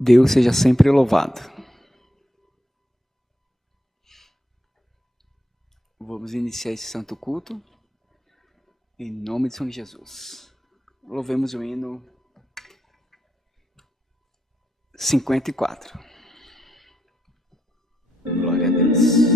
Deus seja sempre louvado. Vamos iniciar esse santo culto em nome de São Jesus. Louvemos o hino 54. Glória a Deus.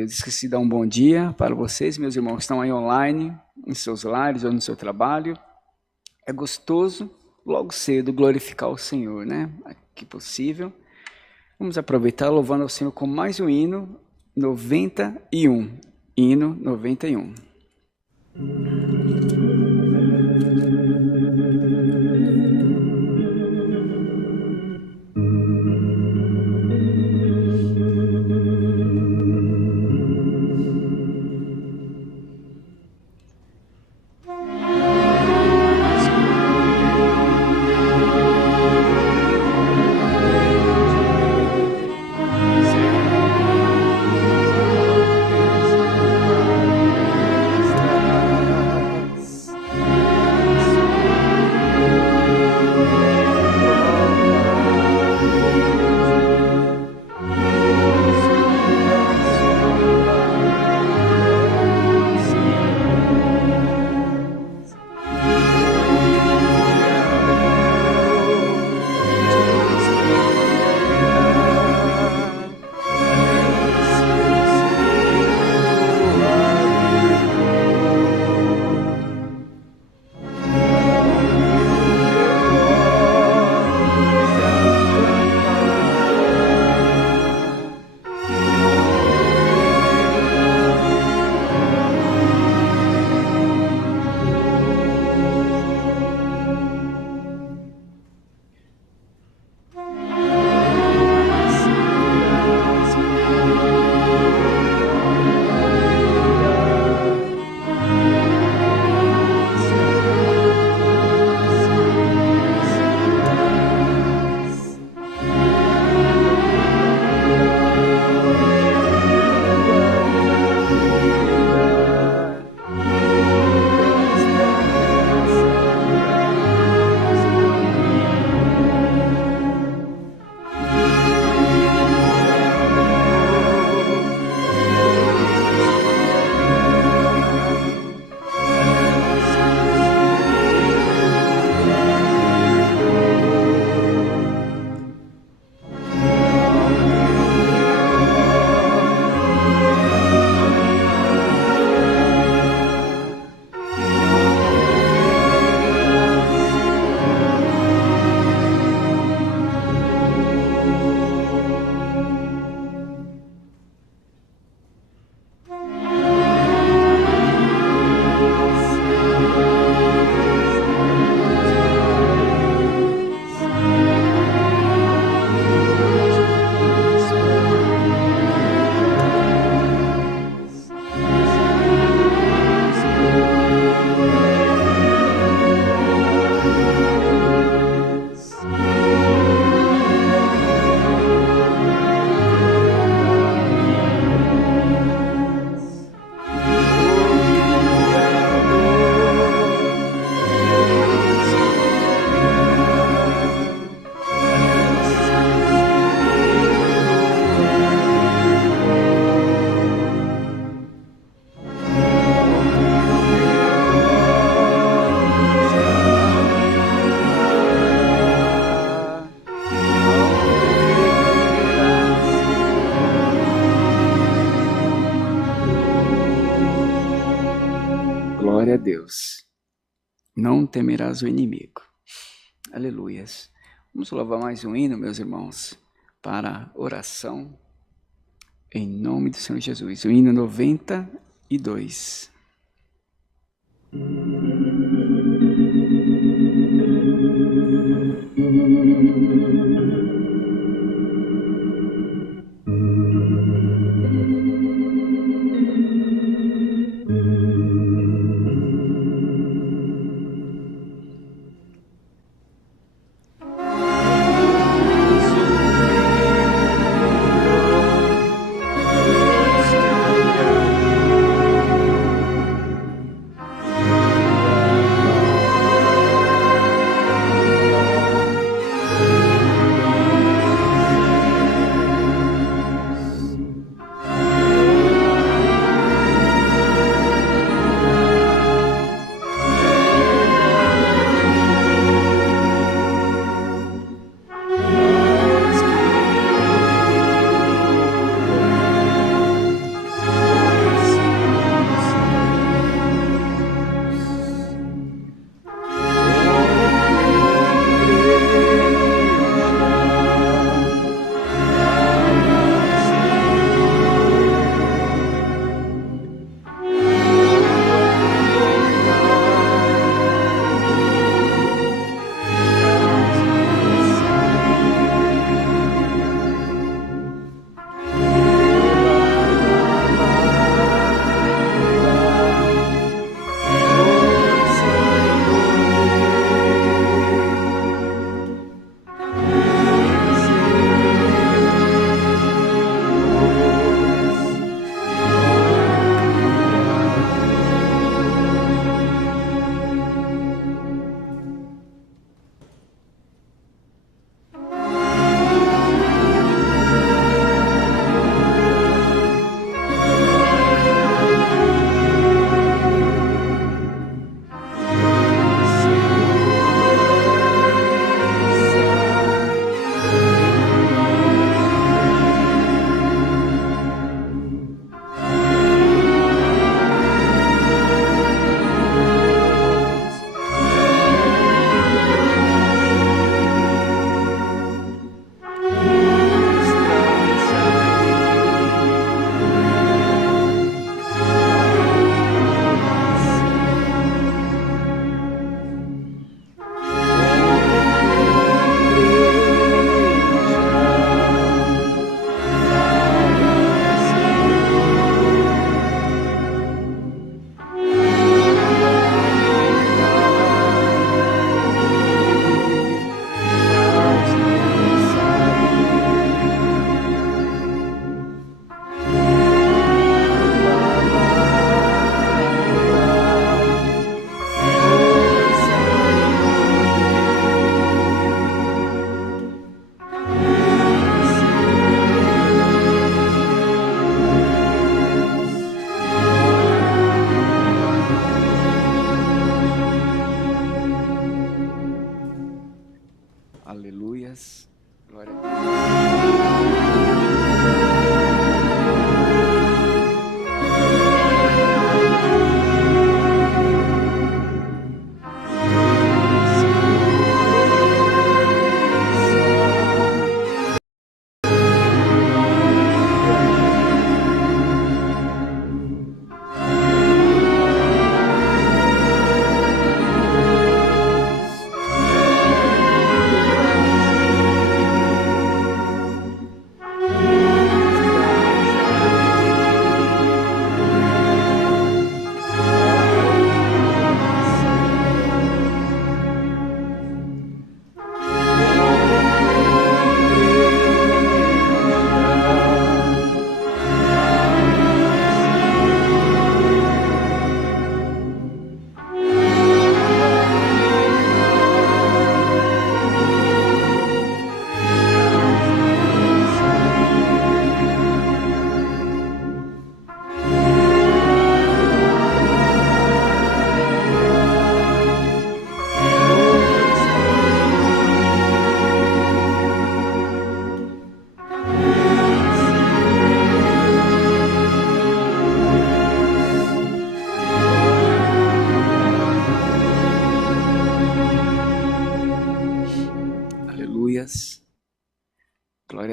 Deus. Esqueci de dar um bom dia para vocês, meus irmãos que estão aí online, em seus lares ou no seu trabalho. É gostoso, logo cedo, glorificar o Senhor, né? Que possível. Vamos aproveitar louvando ao Senhor com mais um hino 91. Hino 91. Glória a Deus. Não temerás o inimigo. Aleluias. Vamos louvar mais um hino, meus irmãos, para oração, em nome do Senhor Jesus. O hino 92.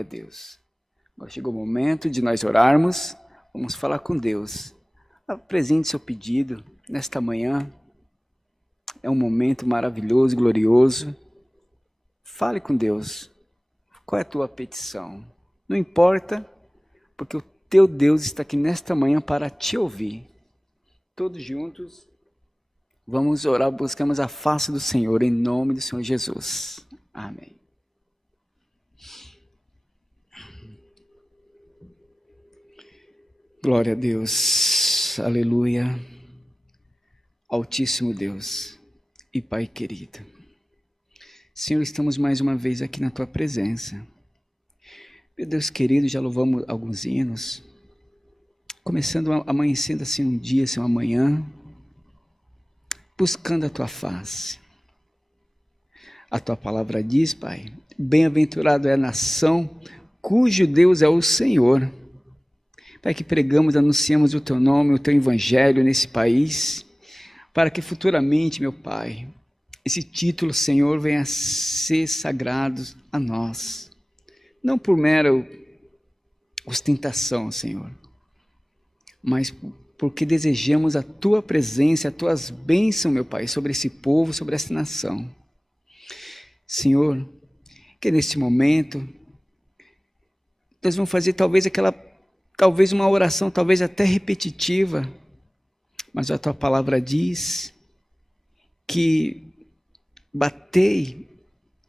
Deus. Agora chegou o momento de nós orarmos. Vamos falar com Deus. Apresente seu pedido nesta manhã. É um momento maravilhoso, glorioso. Fale com Deus. Qual é a tua petição? Não importa, porque o teu Deus está aqui nesta manhã para te ouvir. Todos juntos, vamos orar, buscamos a face do Senhor, em nome do Senhor Jesus. Amém. Glória a Deus, aleluia, Altíssimo Deus e Pai querido. Senhor, estamos mais uma vez aqui na Tua presença. Meu Deus querido, já louvamos alguns hinos, começando, amanhecendo assim um dia, assim uma manhã, buscando a Tua face. A Tua palavra diz, Pai, bem-aventurado é a nação cujo Deus é o Senhor. Pai, que pregamos, anunciamos o Teu nome, o Teu evangelho nesse país, para que futuramente, meu Pai, esse título, Senhor, venha a ser sagrado a nós. Não por mera ostentação, Senhor, mas porque desejamos a Tua presença, as Tuas bênçãos, meu Pai, sobre esse povo, sobre essa nação. Senhor, que neste momento, nós vamos fazer talvez uma oração, talvez até repetitiva, mas a Tua palavra diz que batei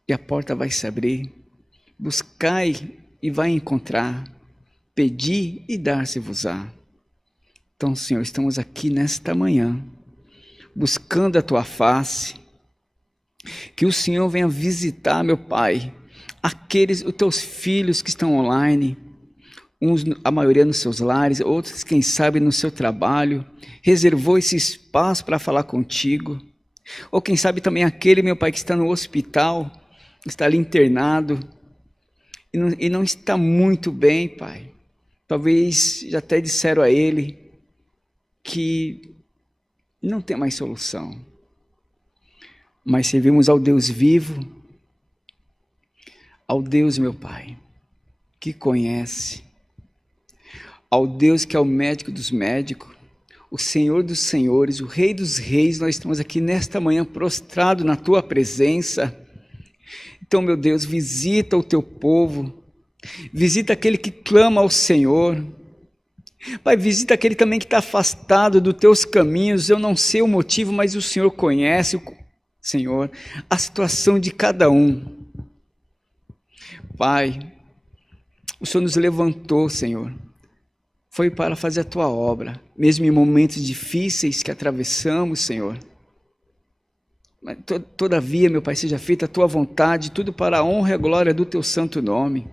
e a porta vai se abrir, buscai e vai encontrar, pedi e dar-se-vos-á. Então, Senhor, estamos aqui nesta manhã, buscando a Tua face, que o Senhor venha visitar, meu Pai, os Teus filhos que estão online, uns, a maioria nos seus lares, outros, quem sabe, no seu trabalho, reservou esse espaço para falar contigo, ou quem sabe também aquele, meu Pai, que está no hospital, está ali internado, e não está muito bem, Pai. Talvez já até disseram a ele que não tem mais solução, mas servimos ao Deus vivo, ao Deus, meu Pai, que conhece, ao Deus que é o médico dos médicos, o Senhor dos senhores, o Rei dos reis. Nós estamos aqui nesta manhã prostrado na Tua presença. Então, meu Deus, visita o Teu povo, visita aquele que clama ao Senhor. Pai, visita aquele também que está afastado dos Teus caminhos. Eu não sei o motivo, mas o Senhor conhece, Senhor, a situação de cada um. Pai, o Senhor nos levantou, Senhor, foi para fazer a Tua obra, mesmo em momentos difíceis que atravessamos, Senhor. Mas, todavia, meu Pai, seja feita a Tua vontade, tudo para a honra e a glória do Teu santo nome.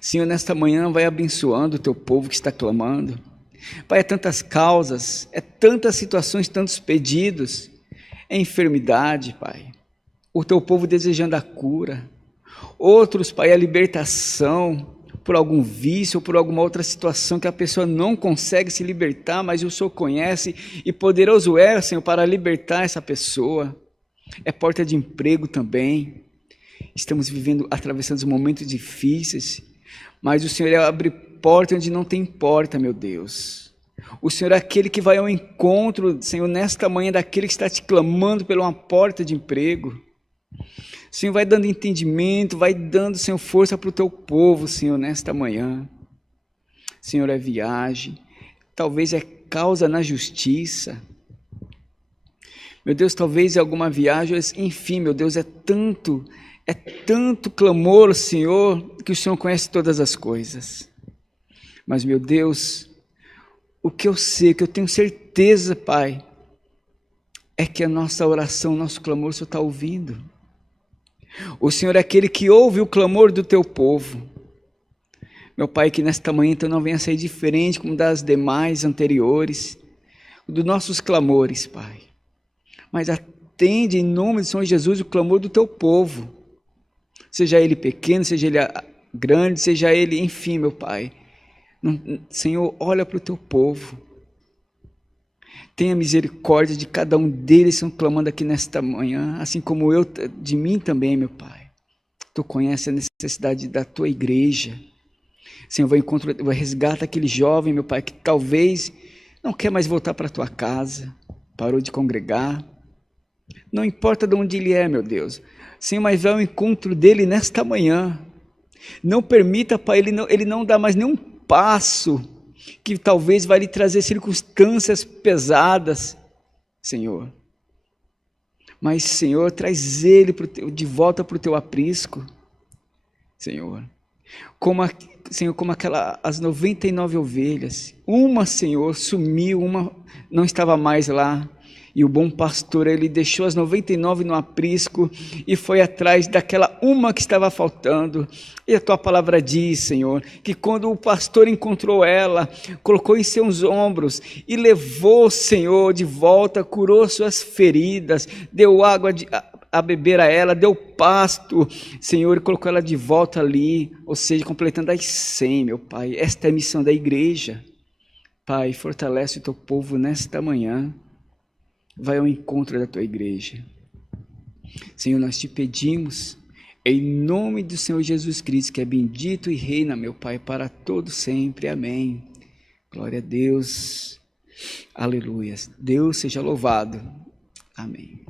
Senhor, nesta manhã vai abençoando o Teu povo que está clamando. Pai, é tantas causas, é tantas situações, tantos pedidos, é enfermidade, Pai. O Teu povo desejando a cura. Outros, Pai, a libertação por algum vício ou por alguma outra situação que a pessoa não consegue se libertar, mas o Senhor conhece e poderoso é, Senhor, para libertar essa pessoa. É porta de emprego também. Estamos atravessando momentos difíceis, mas o Senhor abre porta onde não tem porta, meu Deus. O Senhor é aquele que vai ao encontro, Senhor, nesta manhã, daquele que está te clamando por uma porta de emprego. Senhor, vai dando entendimento, vai dando, Senhor, força para o Teu povo, Senhor, nesta manhã. Senhor, é viagem, talvez é causa na justiça. Meu Deus, talvez é alguma viagem, enfim, meu Deus, é tanto clamor, Senhor, que o Senhor conhece todas as coisas. Mas, meu Deus, o que eu sei, o que eu tenho certeza, Pai, é que a nossa oração, o nosso clamor, o Senhor está ouvindo. O Senhor é aquele que ouve o clamor do Teu povo. Meu Pai, que nesta manhã então não venha sair diferente como das demais anteriores, dos nossos clamores, Pai. Mas atende em nome de Senhor Jesus o clamor do Teu povo. Seja ele pequeno, seja ele grande, seja ele, enfim, meu Pai. Senhor, olha para o Teu povo. Tenha misericórdia de cada um deles que estão clamando aqui nesta manhã, assim como eu, de mim também, meu Pai. Tu conhece a necessidade da tua igreja. Senhor, vai resgata aquele jovem, meu Pai, que talvez não quer mais voltar para a tua casa, parou de congregar. Não importa de onde ele é, meu Deus. Senhor, mas vai ao encontro dele nesta manhã. Não permita, Pai, ele não dá mais nenhum passo que talvez vai lhe trazer circunstâncias pesadas, Senhor. Mas, Senhor, traz ele de volta para o teu aprisco, Senhor. Senhor, como as 99 ovelhas, uma, Senhor, sumiu, uma não estava mais lá, e o bom pastor, ele deixou as 99 no aprisco, e foi atrás daquela uma que estava faltando, e a tua palavra diz, Senhor, que quando o pastor encontrou ela, colocou em seus ombros, e levou, Senhor, de volta, curou suas feridas, deu água a beber a ela, deu pasto, Senhor, e colocou ela de volta ali, ou seja, completando as 100, meu Pai. Esta é a missão da igreja. Pai, fortalece o teu povo nesta manhã, vai ao encontro da tua igreja. Senhor, nós te pedimos, em nome do Senhor Jesus Cristo, que é bendito e reina, meu Pai, para todo sempre. Amém. Glória a Deus. Aleluia. Deus seja louvado. Amém.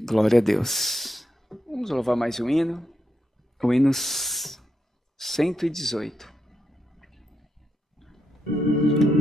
Glória a Deus. Vamos louvar mais um hino. O hino 118. Jesus.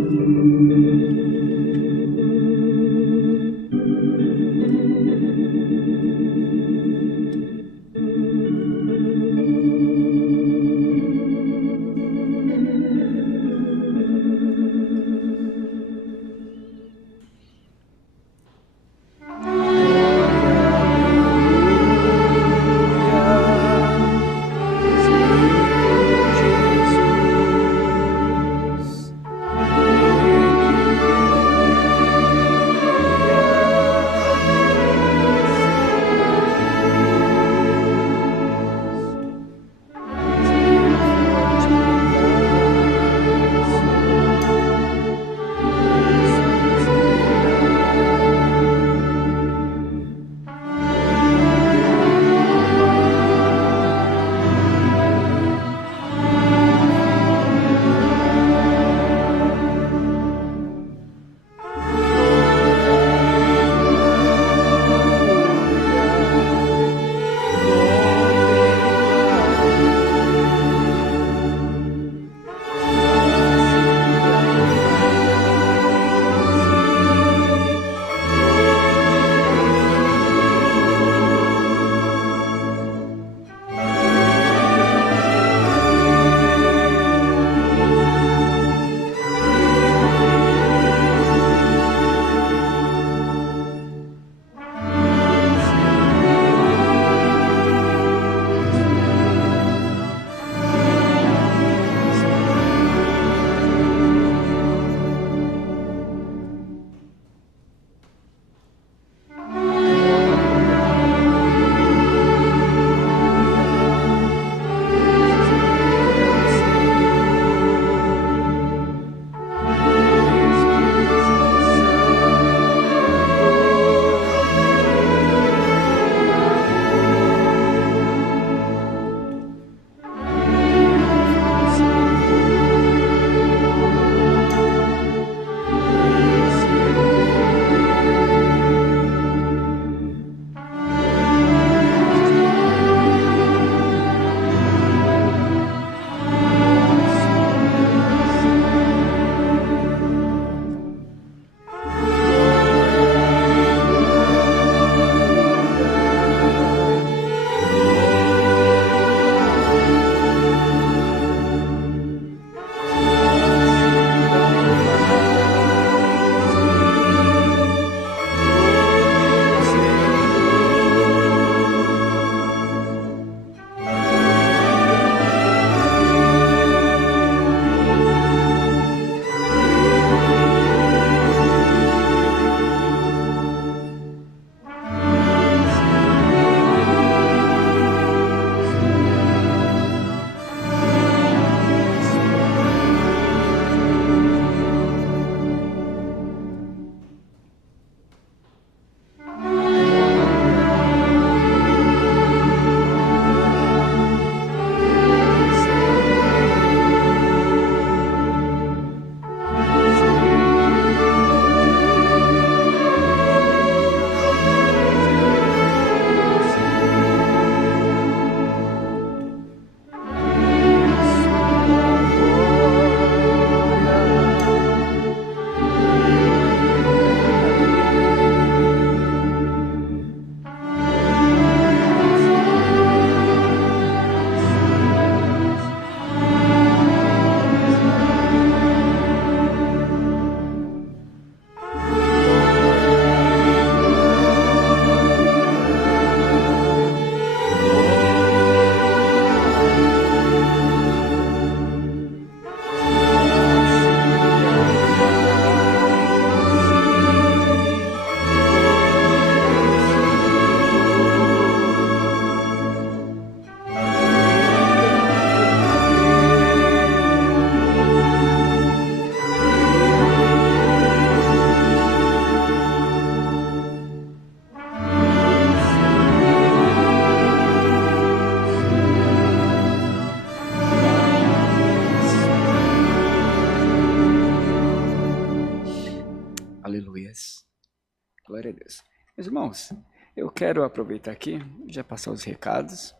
Glória a Deus. Meus irmãos, eu quero aproveitar aqui, já passar os recados.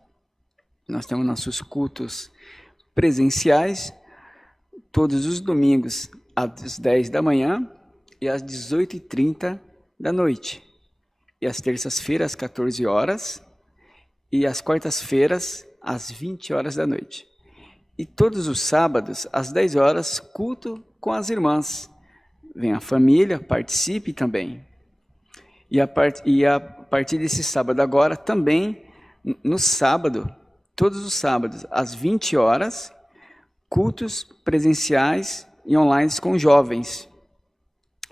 Nós temos nossos cultos presenciais, todos os domingos, às 10 da manhã e às 18h30 da noite. E às terças-feiras, às 14 horas, e às quartas-feiras, às 20 horas da noite. E todos os sábados, às 10 horas, culto com as irmãs. Venha a família, participe também. E a partir desse sábado agora, também, no sábado, todos os sábados, às 20 horas, cultos presenciais e online com jovens.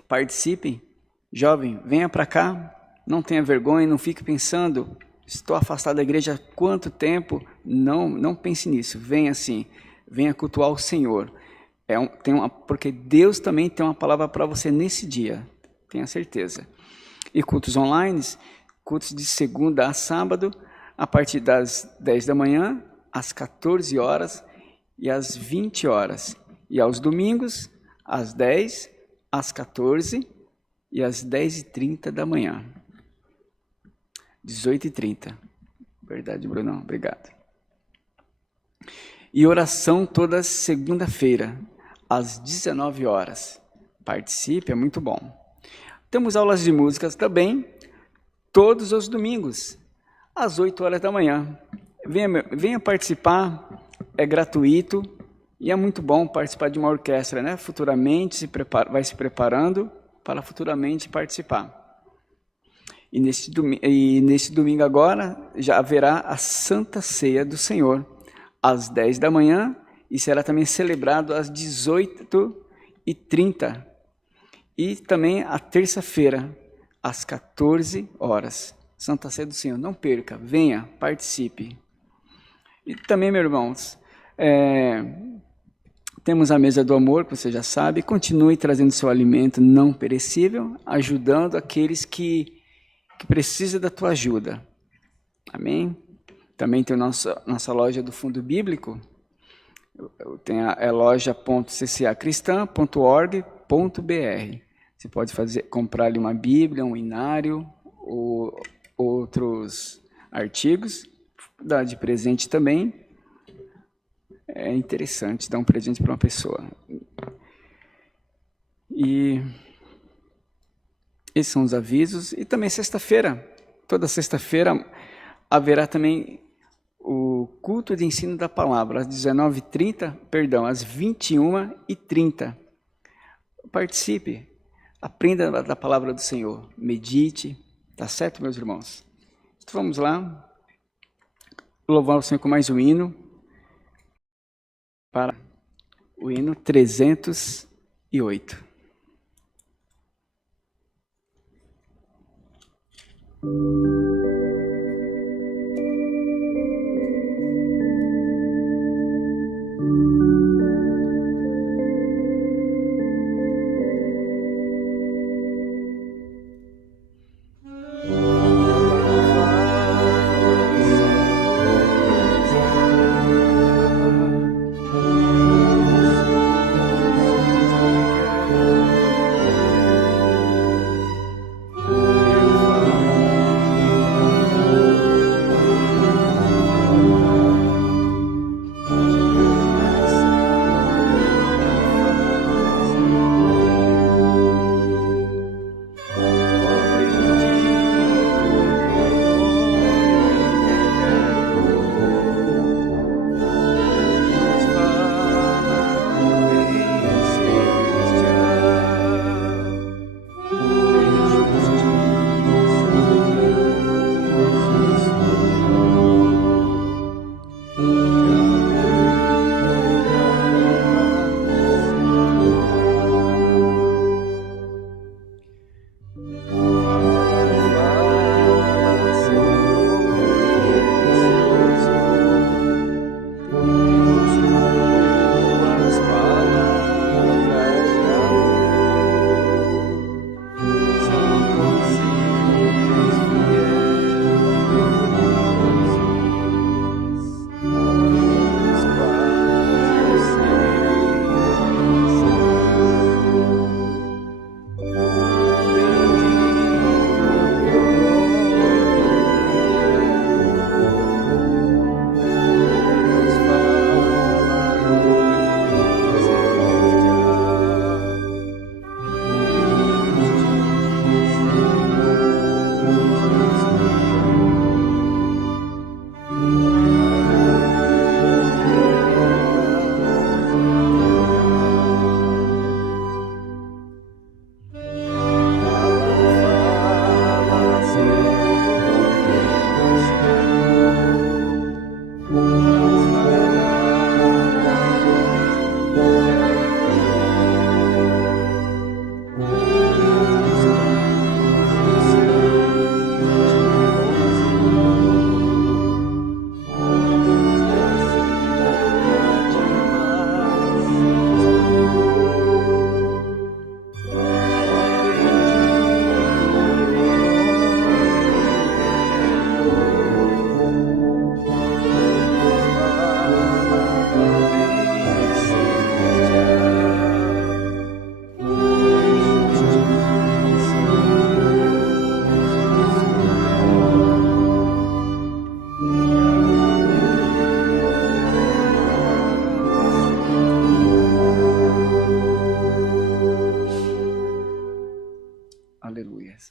Participem. Jovem, venha para cá, não tenha vergonha, não fique pensando, estou afastado da igreja há quanto tempo? Não pense nisso, venha assim, venha cultuar o Senhor. Porque Deus também tem uma palavra para você nesse dia, tenha certeza. E cultos online, cultos de segunda a sábado, a partir das 10 da manhã, às 14 horas e às 20 horas. E aos domingos, às 10, às 14 e às 10h30 da manhã. 18h30. Verdade, Brunão, obrigado. E oração toda segunda-feira, às 19 horas. Participe, é muito bom. Temos aulas de músicas também, todos os domingos, às 8 horas da manhã. Venha participar, é gratuito e é muito bom participar de uma orquestra, né? Futuramente vai se preparando para futuramente participar. E nesse domingo agora já haverá a Santa Ceia do Senhor, às 10 da manhã, e será também celebrado às 18h30. E também a terça-feira, às 14 horas. Santa Ceia do Senhor, não perca, venha, participe. E também, meus irmãos, temos a mesa do amor, que você já sabe, continue trazendo seu alimento não perecível, ajudando aqueles que precisam da tua ajuda. Amém? Também tem a nossa loja do Fundo Bíblico, tem a loja.ccacristã.org.br. Você pode comprar ali uma Bíblia, um inário, ou outros artigos, dar de presente também. É interessante dar um presente para uma pessoa. E esses são os avisos. E também sexta-feira, toda sexta-feira, haverá também o culto de ensino da palavra, às 21h30. Participe, aprenda da palavra do Senhor, medite, tá certo, meus irmãos? Então vamos lá, louvar o Senhor com mais um hino, para o hino 308.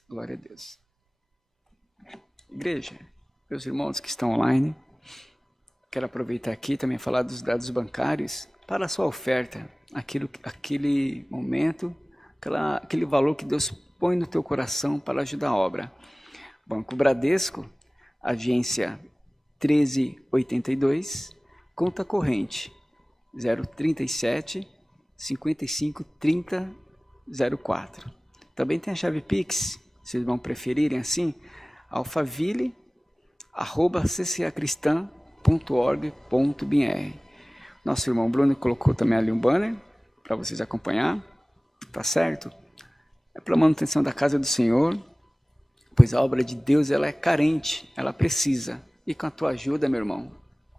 Glória a Deus. Igreja, meus irmãos que estão online, quero aproveitar aqui também falar dos dados bancários para a sua oferta, aquele momento, aquele valor que Deus põe no teu coração para ajudar a obra. Banco Bradesco, agência 1382, conta corrente 037 55 30 04. Também tem a chave Pix, vocês vão preferirem assim, alfaville@ccacristan.org.br. Nosso irmão Bruno colocou também ali um banner para vocês acompanhar, tá certo? É para manutenção da casa do Senhor, pois a obra de Deus ela é carente, ela precisa. E com a tua ajuda, meu irmão,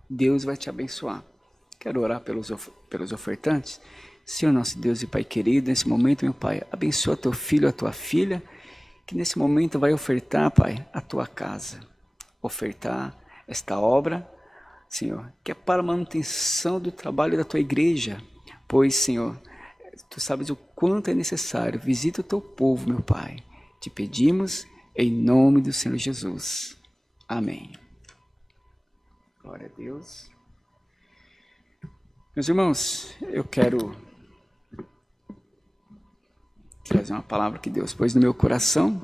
Deus vai te abençoar. Quero orar pelos ofertantes. Senhor nosso Deus e Pai querido, nesse momento, meu Pai, abençoa teu filho, a tua filha, que nesse momento vai ofertar, Pai, a tua casa. Ofertar esta obra, Senhor, que é para a manutenção do trabalho da tua igreja. Pois, Senhor, tu sabes o quanto é necessário. Visita o teu povo, meu Pai. Te pedimos em nome do Senhor Jesus. Amém. Glória a Deus. Meus irmãos, eu quero trazer uma palavra que Deus pôs no meu coração,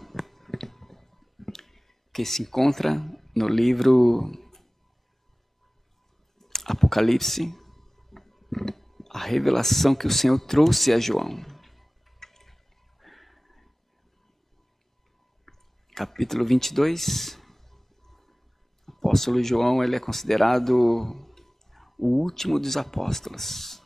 que se encontra no livro Apocalipse, a revelação que o Senhor trouxe a João. Capítulo 22, o apóstolo João ele é considerado o último dos apóstolos.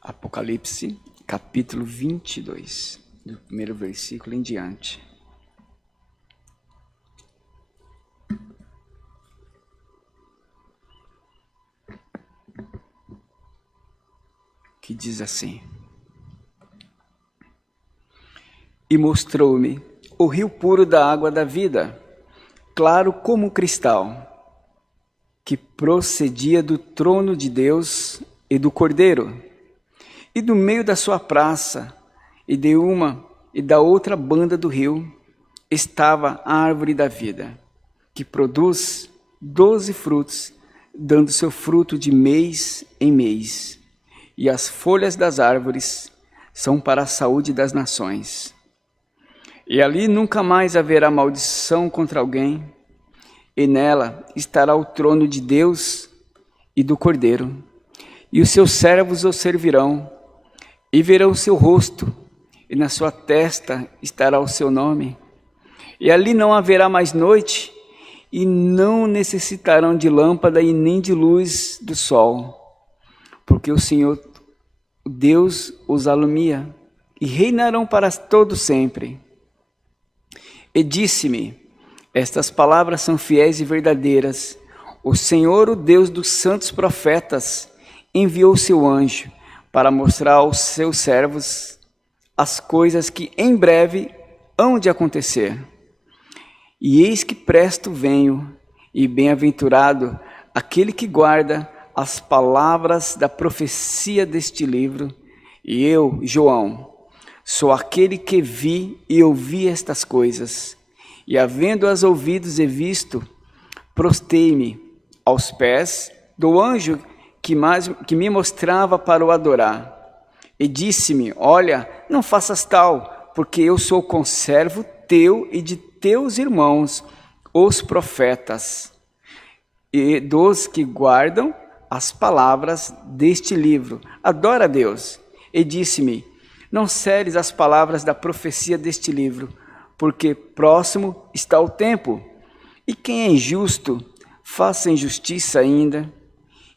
Apocalipse, capítulo 22, do primeiro versículo em diante. Que diz assim: E mostrou-me o rio puro da água da vida, claro como cristal, que procedia do trono de Deus e do Cordeiro. E do meio da sua praça, e de uma e da outra banda do rio, estava a árvore da vida, que produz 12 frutos, dando seu fruto de mês em mês. E as folhas das árvores são para a saúde das nações. E ali nunca mais haverá maldição contra alguém, e nela estará o trono de Deus e do Cordeiro, e os seus servos o servirão, e verão o seu rosto, e na sua testa estará o seu nome. E ali não haverá mais noite, e não necessitarão de lâmpada e nem de luz do sol, porque o Senhor, Deus, os alumia, e reinarão para todo sempre. E disse-me: estas palavras são fiéis e verdadeiras. O Senhor, o Deus dos santos profetas, enviou o seu anjo para mostrar aos seus servos as coisas que em breve hão de acontecer. E eis que presto venho, e bem-aventurado aquele que guarda as palavras da profecia deste livro. E eu, João, sou aquele que vi e ouvi estas coisas, e havendo-as ouvidos e visto, prostei-me aos pés do anjo que me mostrava para o adorar. E disse-me: olha, não faças tal, porque eu sou conservo teu e de teus irmãos, os profetas, e dos que guardam as palavras deste livro. Adora a Deus. E disse-me: não celes as palavras da profecia deste livro, porque próximo está o tempo. E quem é injusto, faça injustiça ainda.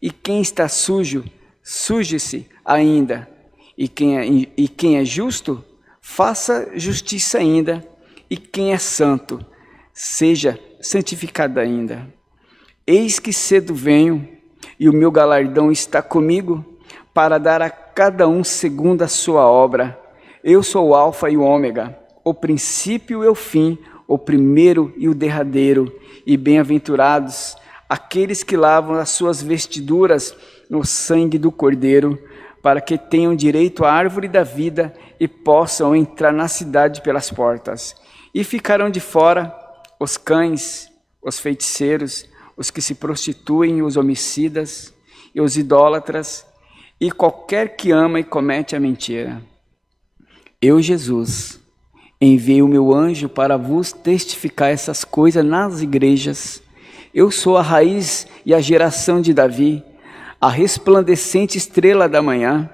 E quem está sujo, suje-se ainda. E quem é justo, faça justiça ainda. E quem é santo, seja santificado ainda. Eis que cedo venho, e o meu galardão está comigo, para dar a cada um segundo a sua obra. Eu sou o Alfa e o Ômega, o princípio e o fim, o primeiro e o derradeiro, e bem-aventurados aqueles que lavam as suas vestiduras no sangue do Cordeiro, para que tenham direito à árvore da vida e possam entrar na cidade pelas portas. E ficarão de fora os cães, os feiticeiros, os que se prostituem, os homicidas e os idólatras, e qualquer que ama e comete a mentira. Eu, Jesus, enviei o meu anjo para vos testificar essas coisas nas igrejas. Eu sou a raiz e a geração de Davi, a resplandecente estrela da manhã.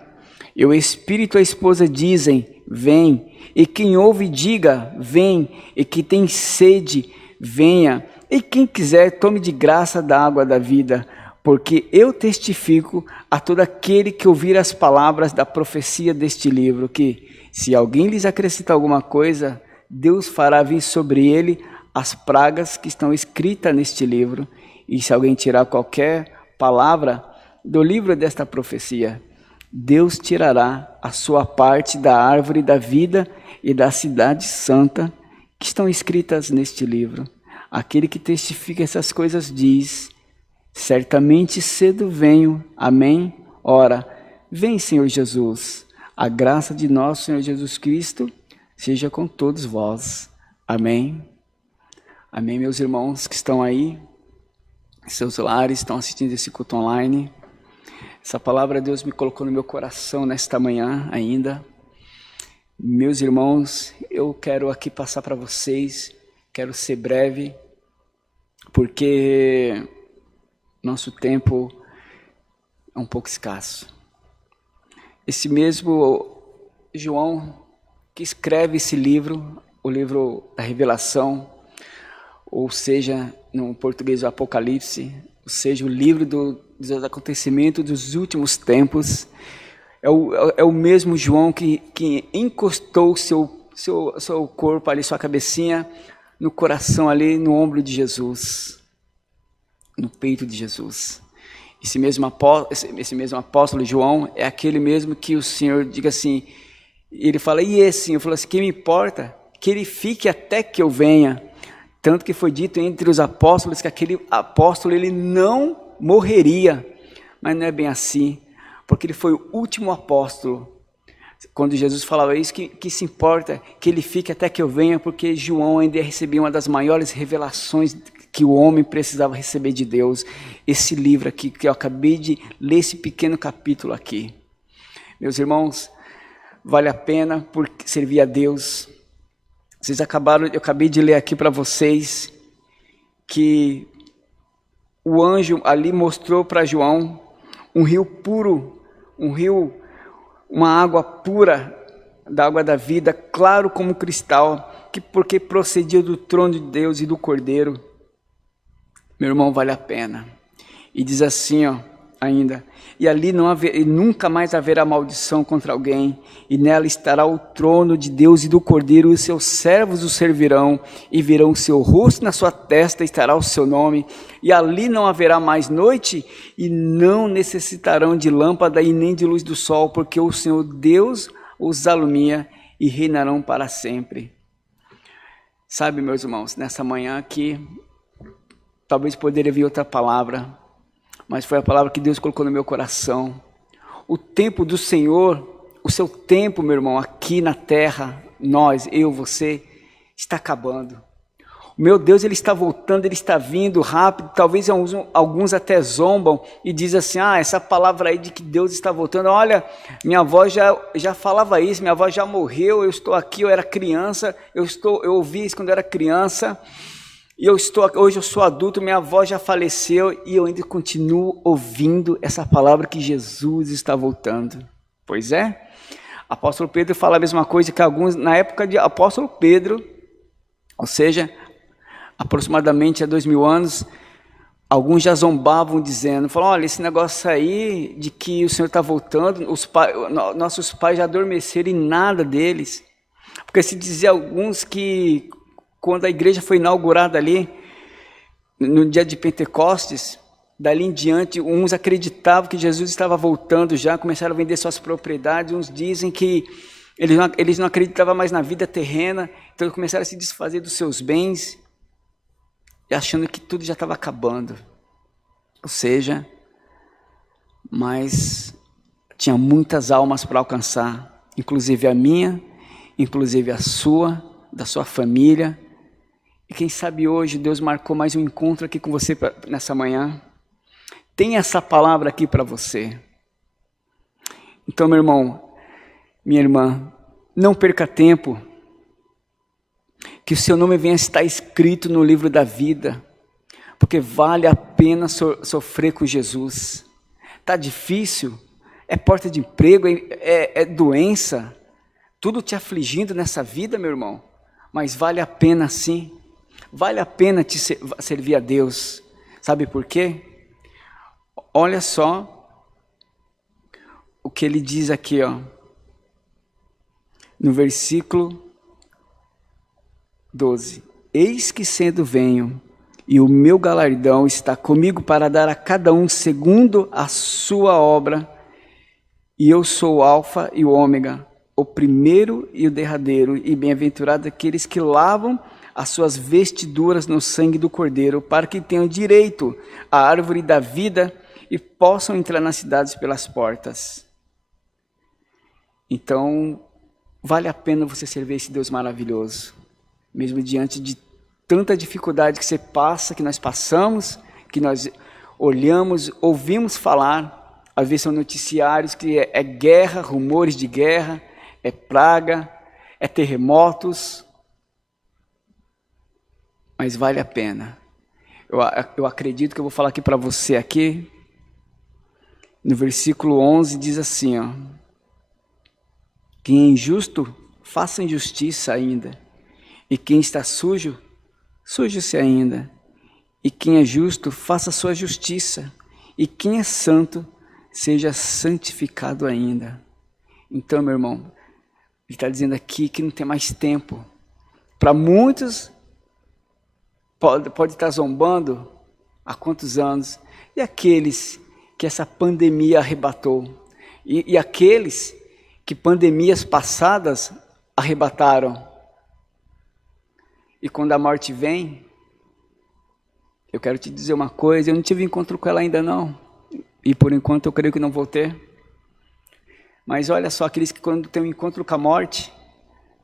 E o Espírito e a esposa dizem, vem. E quem ouve, diga, vem. E que tem sede, venha. E quem quiser, tome de graça da água da vida. Porque eu testifico a todo aquele que ouvir as palavras da profecia deste livro, que se alguém lhes acrescentar alguma coisa, Deus fará vir sobre ele as pragas que estão escritas neste livro. E se alguém tirar qualquer palavra do livro desta profecia, Deus tirará a sua parte da árvore da vida e da cidade santa que estão escritas neste livro. Aquele que testifica essas coisas diz, certamente cedo venho, amém? Ora, vem Senhor Jesus, a graça de nosso Senhor Jesus Cristo seja com todos vós, amém? Amém, meus irmãos que estão aí, em seus lares, estão assistindo esse culto online. Essa palavra Deus me colocou no meu coração nesta manhã ainda. Meus irmãos, eu quero aqui passar para vocês, quero ser breve, porque nosso tempo é um pouco escasso. Esse mesmo João que escreve esse livro, o livro da Revelação, ou seja, no português o Apocalipse, ou seja, o livro dos acontecimentos dos últimos tempos, é o mesmo João que encostou seu corpo ali, sua cabecinha, no coração ali, no ombro de Jesus, no peito de Jesus. Esse mesmo apóstolo João é aquele mesmo que o Senhor diga assim, ele fala, e esse? Eu falo assim, que me importa? Que ele fique até que eu venha. Tanto que foi dito entre os apóstolos que aquele apóstolo ele não morreria, mas não é bem assim, porque ele foi o último apóstolo. Quando Jesus falava isso, que se importa que ele fique até que eu venha, porque João ainda recebia uma das maiores revelações que o homem precisava receber de Deus. Esse livro aqui, que eu acabei de ler, esse pequeno capítulo aqui. Meus irmãos, vale a pena por servir a Deus. Eu acabei de ler aqui para vocês que o anjo ali mostrou para João um rio puro, uma água pura, da água da vida, claro como cristal, porque procedia do trono de Deus e do Cordeiro. Meu irmão, vale a pena. E diz assim, ó, ainda, e ali nunca mais haverá maldição contra alguém, e nela estará o trono de Deus e do Cordeiro, e os seus servos o servirão, e verão o seu rosto na sua testa, estará o seu nome, e ali não haverá mais noite, e não necessitarão de lâmpada e nem de luz do sol, porque o Senhor Deus os alumia, e reinarão para sempre. Sabe, meus irmãos, nessa manhã aqui, talvez poderia vir outra palavra, mas foi a palavra que Deus colocou no meu coração. O tempo do Senhor, o seu tempo, meu irmão, aqui na terra, nós, eu, você, está acabando. O meu Deus, Ele está voltando, Ele está vindo rápido. Talvez alguns até zombam e dizem assim, essa palavra aí de que Deus está voltando, olha, minha avó já falava isso, minha avó já morreu, eu estou aqui, eu era criança, eu ouvi isso quando eu era criança, e hoje eu sou adulto, minha avó já faleceu e eu ainda continuo ouvindo essa palavra que Jesus está voltando. Pois é, apóstolo Pedro fala a mesma coisa que alguns, na época de apóstolo Pedro, ou seja, aproximadamente há 2000 anos, alguns já zombavam dizendo, falaram, olha, esse negócio aí de que o Senhor está voltando, nossos pais já adormeceram e nada deles. Porque se dizia alguns que quando a igreja foi inaugurada ali, no dia de Pentecostes, dali em diante, uns acreditavam que Jesus estava voltando já, começaram a vender suas propriedades, uns dizem que Eles não acreditavam mais na vida terrena, então começaram a se desfazer dos seus bens, e achando que tudo já estava acabando. Ou seja, mas tinha muitas almas para alcançar, inclusive a minha, inclusive a sua, da sua família. E quem sabe hoje Deus marcou mais um encontro aqui com você nessa manhã. Tem essa palavra aqui para você. Então, meu irmão, minha irmã, não perca tempo. Que o seu nome venha estar escrito no livro da vida. Porque vale a pena sofrer com Jesus. Está difícil? É porta de emprego, é doença. Tudo te afligindo nessa vida, meu irmão. Mas vale a pena sim. Vale a pena te servir a Deus. Sabe por quê? Olha só o que ele diz aqui, ó, no versículo 12. Eis que cedo venho, e o meu galardão está comigo para dar a cada um segundo a sua obra. E eu sou o Alfa e o Ômega, o primeiro e o derradeiro, e bem-aventurados aqueles que lavam as suas vestiduras no sangue do Cordeiro, para que tenham direito à árvore da vida e possam entrar nas cidades pelas portas. Então, vale a pena você servir esse Deus maravilhoso, mesmo diante de tanta dificuldade que você passa, que nós passamos, que nós olhamos, ouvimos falar. Às vezes são noticiários que é guerra, rumores de guerra, é praga, é terremotos. Mas vale a pena. Eu acredito que eu vou falar aqui para você aqui. No versículo 11 diz assim, ó. Quem é injusto, faça injustiça ainda. E quem está sujo, suje-se ainda. E quem é justo, faça sua justiça. E quem é santo, seja santificado ainda. Então, meu irmão, ele está dizendo aqui que não tem mais tempo. Para muitos, pode estar zombando há quantos anos. E aqueles que essa pandemia arrebatou? E aqueles que pandemias passadas arrebataram? E quando a morte vem, eu quero te dizer uma coisa, eu não tive encontro com ela ainda não. E por enquanto eu creio que não vou ter. Mas olha só, aqueles que quando tem um encontro com a morte,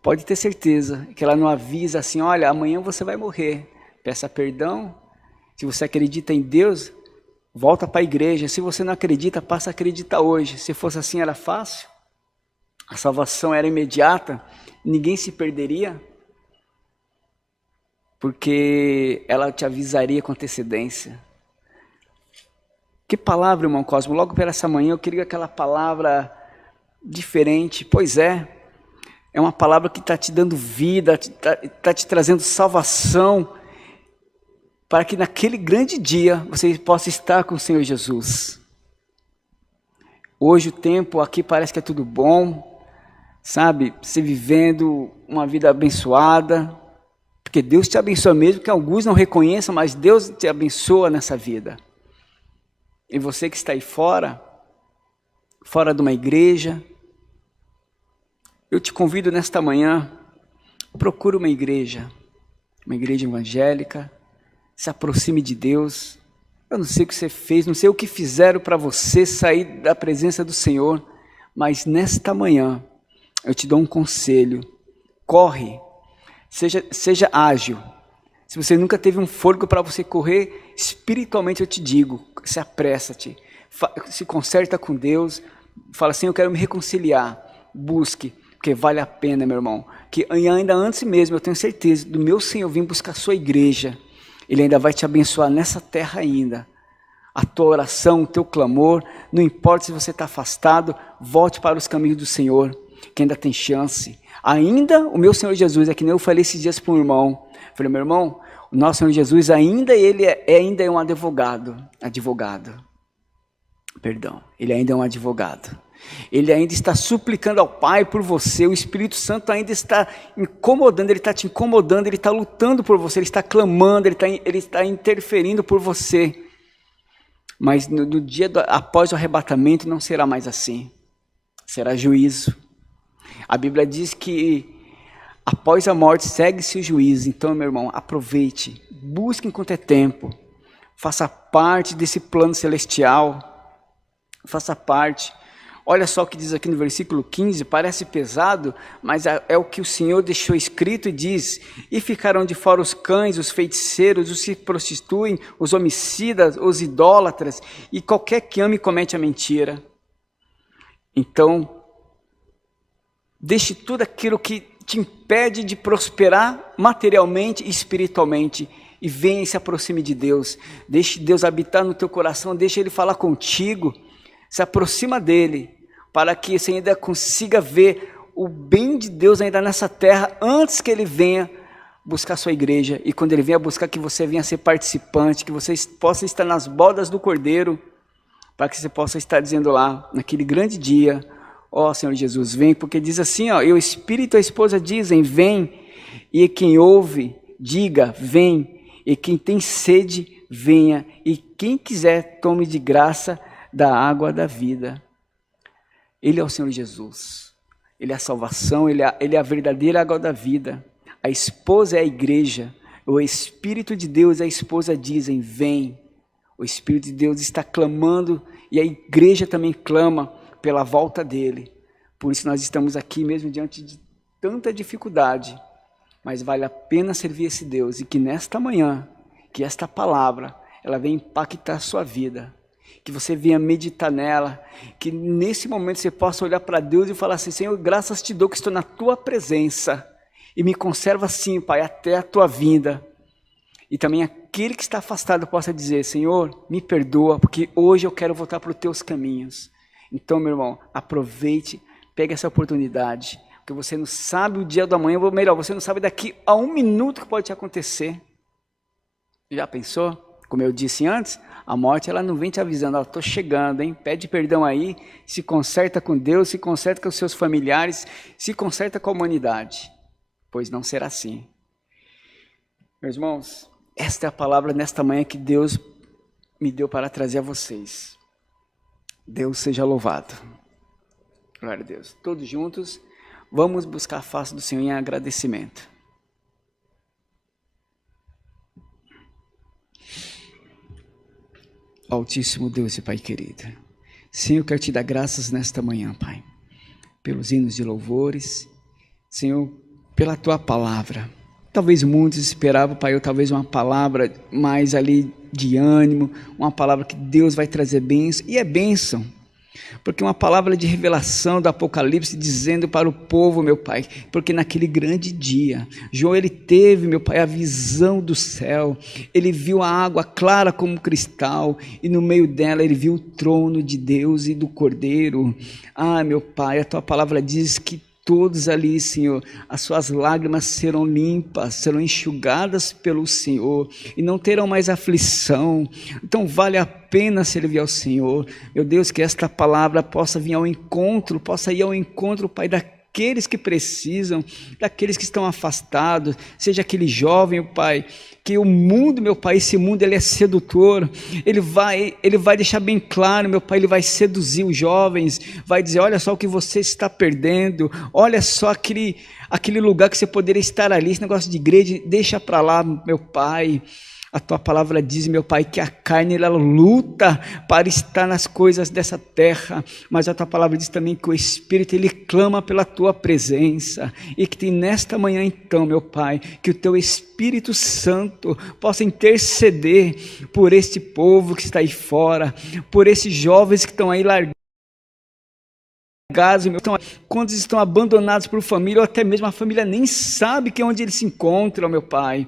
pode ter certeza que ela não avisa assim, olha, amanhã você vai morrer. Peça perdão. Se você acredita em Deus, volta para a igreja. Se você não acredita, passa a acreditar hoje. Se fosse assim, era fácil. A salvação era imediata. Ninguém se perderia. Porque ela te avisaria com antecedência. Que palavra, irmão Cosmo. Logo para essa manhã eu queria aquela palavra diferente. Pois é uma palavra que está te dando vida, está te trazendo salvação, para que naquele grande dia você possa estar com o Senhor Jesus. Hoje o tempo aqui parece que é tudo bom, sabe? Você vivendo uma vida abençoada, porque Deus te abençoa mesmo que alguns não reconheçam, mas Deus te abençoa nessa vida. E você que está aí fora de uma igreja, eu te convido nesta manhã, procure uma igreja evangélica, se aproxime de Deus. Eu não sei o que você fez, não sei o que fizeram para você sair da presença do Senhor, mas nesta manhã eu te dou um conselho: corre, seja ágil. Se você nunca teve um fôlego para você correr, espiritualmente eu te digo, se apressa-te, se conserta com Deus, fala assim, eu quero me reconciliar, busque, porque vale a pena, meu irmão, que ainda antes mesmo, eu tenho certeza, do meu Senhor vir buscar a sua igreja, Ele ainda vai te abençoar nessa terra ainda. A tua oração, o teu clamor, não importa se você está afastado, volte para os caminhos do Senhor, que ainda tem chance. Ainda o meu Senhor Jesus, é que nem eu falei esses dias para um irmão, falei, meu irmão, o nosso Senhor Jesus ainda, ele ainda é um advogado, ele ainda é um advogado. Ele ainda está suplicando ao Pai por você, o Espírito Santo ainda está incomodando, ele está te incomodando, ele está lutando por você, ele está clamando, ele está interferindo por você. Mas no dia após o arrebatamento não será mais assim, será juízo. A Bíblia diz que após a morte segue-se o juízo. Então, meu irmão, aproveite, busque enquanto é tempo, faça parte desse plano celestial, faça parte. Olha só o que diz aqui no versículo 15, parece pesado, mas é o que o Senhor deixou escrito e diz: e ficarão de fora os cães, os feiticeiros, os que se prostituem, os homicidas, os idólatras, e qualquer que ame e comete a mentira. Então, deixe tudo aquilo que te impede de prosperar materialmente e espiritualmente, e venha e se aproxime de Deus. Deixe Deus habitar no teu coração, deixe Ele falar contigo. Se aproxima dele, para que você ainda consiga ver o bem de Deus ainda nessa terra, antes que ele venha buscar a sua igreja. E quando ele venha buscar, que você venha ser participante, que você possa estar nas bodas do Cordeiro, para que você possa estar dizendo lá, naquele grande dia: ó Senhor Jesus, vem, porque diz assim, ó, e o Espírito e a esposa dizem: vem, e quem ouve, diga: vem, e quem tem sede, venha, e quem quiser, tome de graça da água da vida. Ele é o Senhor Jesus, Ele é a salvação, Ele é a verdadeira água da vida. A esposa é a igreja, o Espírito de Deus e a esposa dizem: vem. O Espírito de Deus está clamando e a igreja também clama pela volta dele. Por isso nós estamos aqui mesmo diante de tanta dificuldade, mas vale a pena servir esse Deus, e que nesta manhã, que esta palavra, ela venha impactar a sua vida, que você venha meditar nela, que nesse momento você possa olhar para Deus e falar assim: Senhor, graças te dou que estou na tua presença, e me conserva assim, Pai, até a tua vinda. E também aquele que está afastado possa dizer: Senhor, me perdoa, porque hoje eu quero voltar para os teus caminhos. Então, meu irmão, aproveite, pegue essa oportunidade, porque você não sabe o dia do amanhã, ou melhor, você não sabe daqui a um minuto que pode te acontecer. Já pensou? Como eu disse antes, a morte ela não vem te avisando: ó, estou chegando, hein? Pede perdão aí, se conserta com Deus, se conserta com os seus familiares, se conserta com a humanidade, pois não será assim. Meus irmãos, esta é a palavra nesta manhã que Deus me deu para trazer a vocês. Deus seja louvado. Glória a Deus. Todos juntos, vamos buscar a face do Senhor em agradecimento. Altíssimo Deus e Pai querido, Senhor, eu quero te dar graças nesta manhã, Pai, pelos hinos de louvores, Senhor, pela tua palavra. Talvez muitos esperavam, Pai, ou talvez uma palavra mais ali de ânimo, uma palavra que Deus vai trazer bênção, e é bênção, porque uma palavra de revelação do Apocalipse dizendo para o povo, meu Pai, porque naquele grande dia, João ele teve, meu Pai, a visão do céu, ele viu a água clara como cristal, e no meio dela ele viu o trono de Deus e do Cordeiro. Ah, meu Pai, a tua palavra diz que todos ali, Senhor, as suas lágrimas serão limpas, serão enxugadas pelo Senhor, e não terão mais aflição. Então vale a pena servir ao Senhor. Meu Deus, que esta palavra possa vir ao encontro, possa ir ao encontro, Pai, daqueles que precisam, daqueles que estão afastados, seja aquele jovem, Pai, que o mundo, meu Pai, esse mundo ele é sedutor, ele vai deixar bem claro, meu Pai, ele vai seduzir os jovens, vai dizer: olha só o que você está perdendo, olha só aquele lugar que você poderia estar ali, esse negócio de igreja, deixa para lá, meu Pai. A tua palavra diz, meu Pai, que a carne ela luta para estar nas coisas dessa terra, mas a tua palavra diz também que o Espírito ele clama pela tua presença, e que nesta manhã então, meu Pai, que o teu Espírito Santo possa interceder por este povo que está aí fora, por esses jovens que estão aí largados, quantos estão abandonados por família, ou até mesmo a família nem sabe que é onde eles se encontram, meu Pai.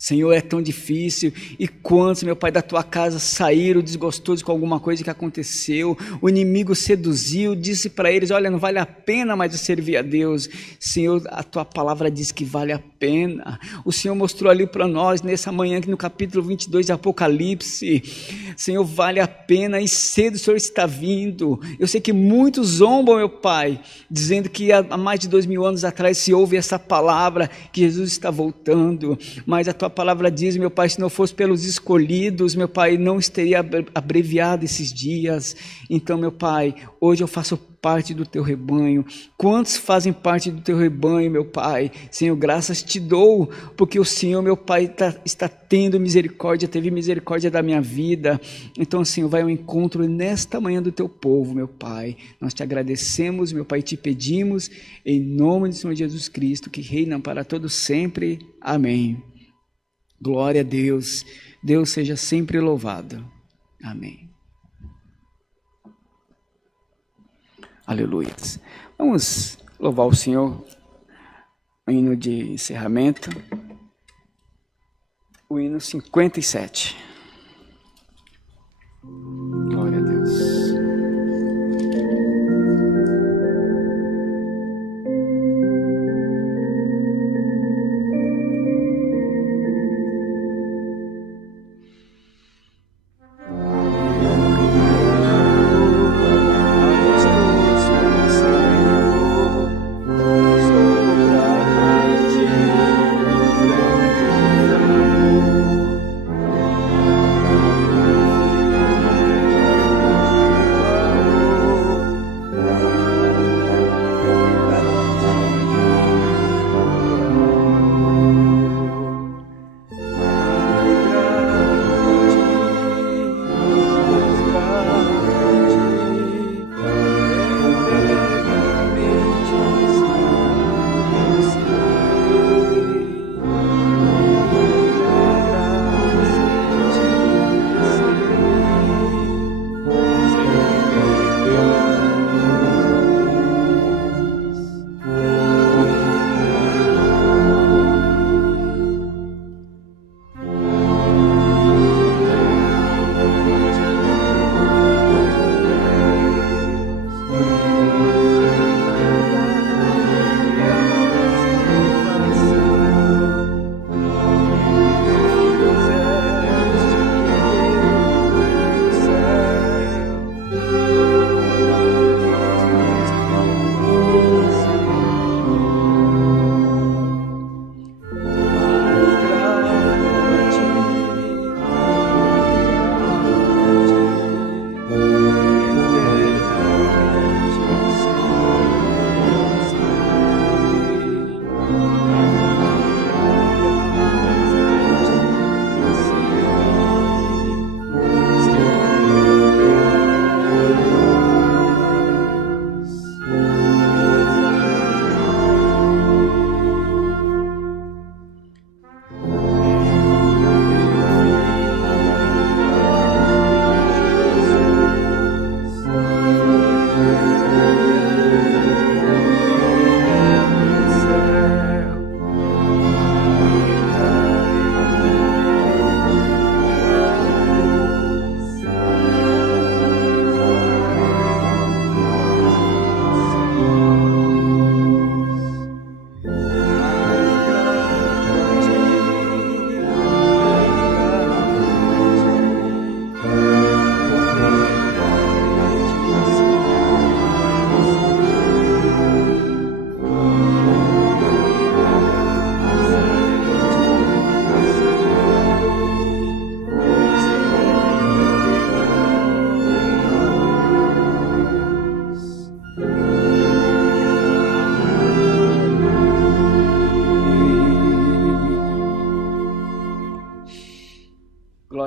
Senhor, é tão difícil, e quantos, meu Pai, da tua casa saíram desgostosos com alguma coisa que aconteceu, o inimigo seduziu, disse para eles: olha, não vale a pena mais eu servir a Deus. Senhor, a tua palavra diz que vale a pena. O Senhor mostrou ali para nós, nessa manhã, que no capítulo 22 de Apocalipse, Senhor, vale a pena, e cedo o Senhor está vindo. Eu sei que muitos zombam, meu Pai, dizendo que há mais de 2000 anos atrás se ouve essa palavra, que Jesus está voltando, mas a tua tua palavra diz, meu Pai, se não fosse pelos escolhidos, meu Pai, não teria abreviado esses dias. Então, meu Pai, hoje eu faço parte do teu rebanho. Quantos fazem parte do teu rebanho, meu Pai? Senhor, graças te dou, porque o Senhor, meu Pai, está tendo misericórdia, teve misericórdia da minha vida. Então, Senhor, vai ao encontro nesta manhã do teu povo, meu Pai. Nós te agradecemos, meu Pai, te pedimos, em nome do Senhor Jesus Cristo, que reina para todos sempre. Amém. Glória a Deus. Deus seja sempre louvado. Amém. Aleluia. Vamos louvar o Senhor, o hino de encerramento, o hino 57. Glória a Deus.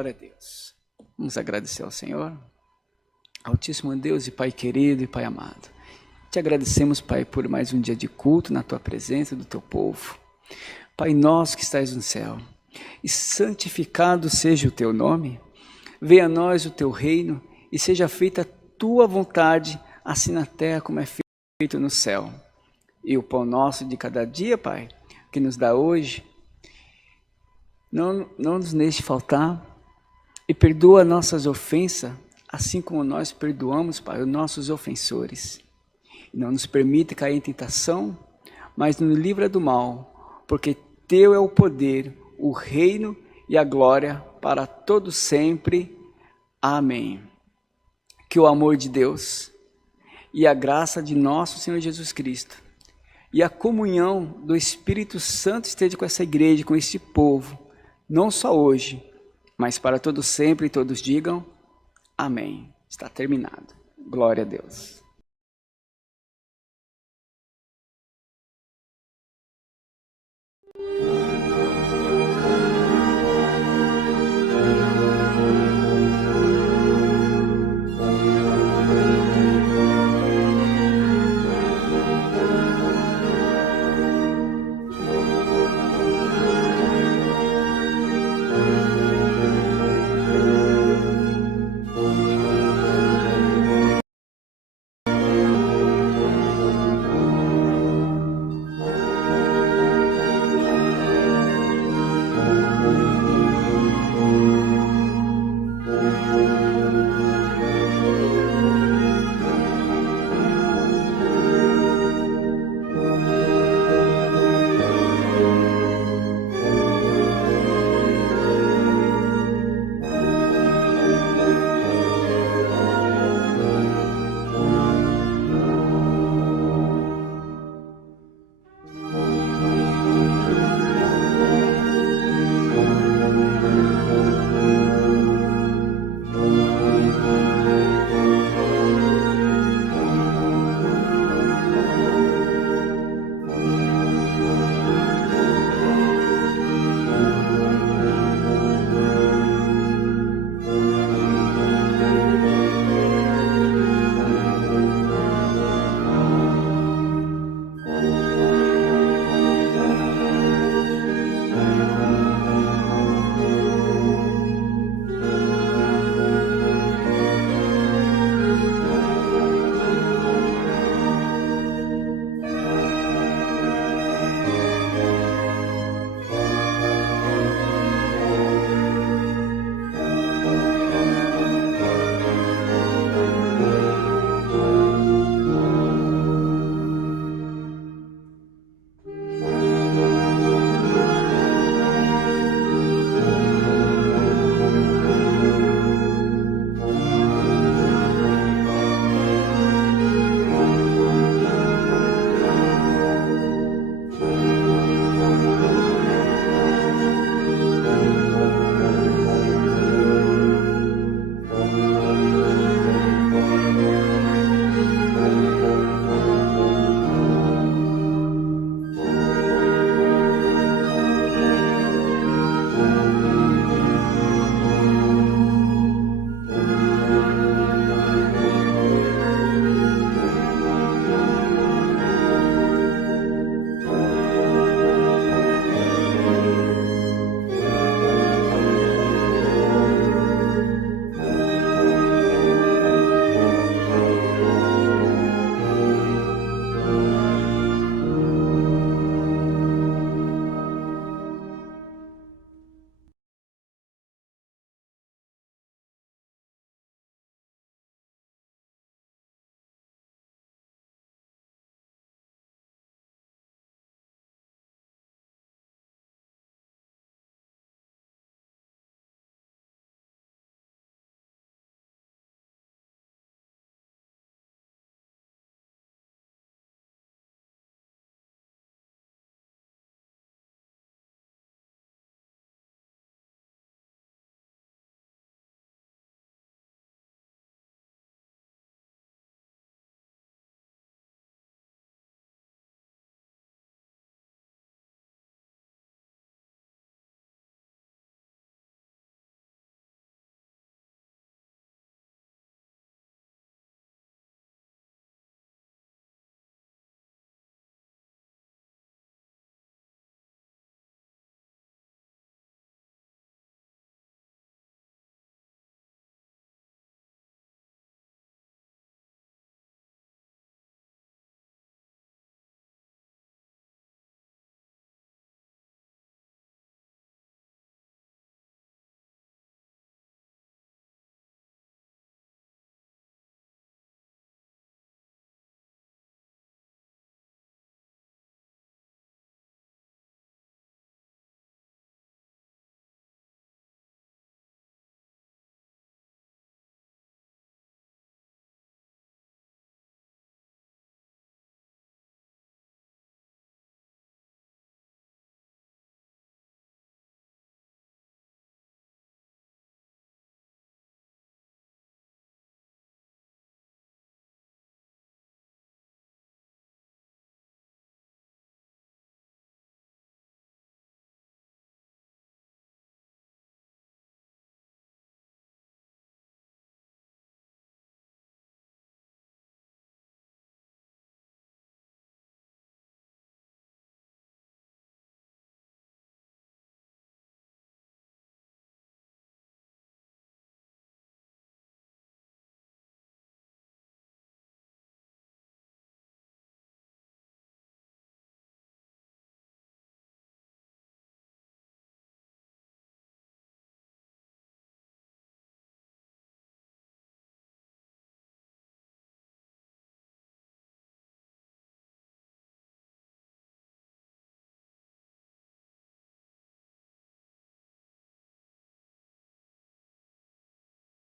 Glória a Deus. Vamos agradecer ao Senhor. Altíssimo Deus e Pai querido e Pai amado. Te agradecemos, Pai, por mais um dia de culto na Tua presença do Teu povo. Pai nosso que estás no céu, e santificado seja o Teu nome. Venha a nós o Teu reino e seja feita a Tua vontade, assim na terra como é feito no céu. E o pão nosso de cada dia, Pai, que nos dá hoje, não nos deixe faltar. E perdoa nossas ofensas, assim como nós perdoamos, Pai, os nossos ofensores. E não nos permite cair em tentação, mas nos livra do mal, porque Teu é o poder, o reino e a glória para todos sempre. Amém. Que o amor de Deus e a graça de nosso Senhor Jesus Cristo e a comunhão do Espírito Santo esteja com essa igreja, com este povo, não só hoje, mas para todos sempre, e todos digam amém. Está terminado. Glória a Deus.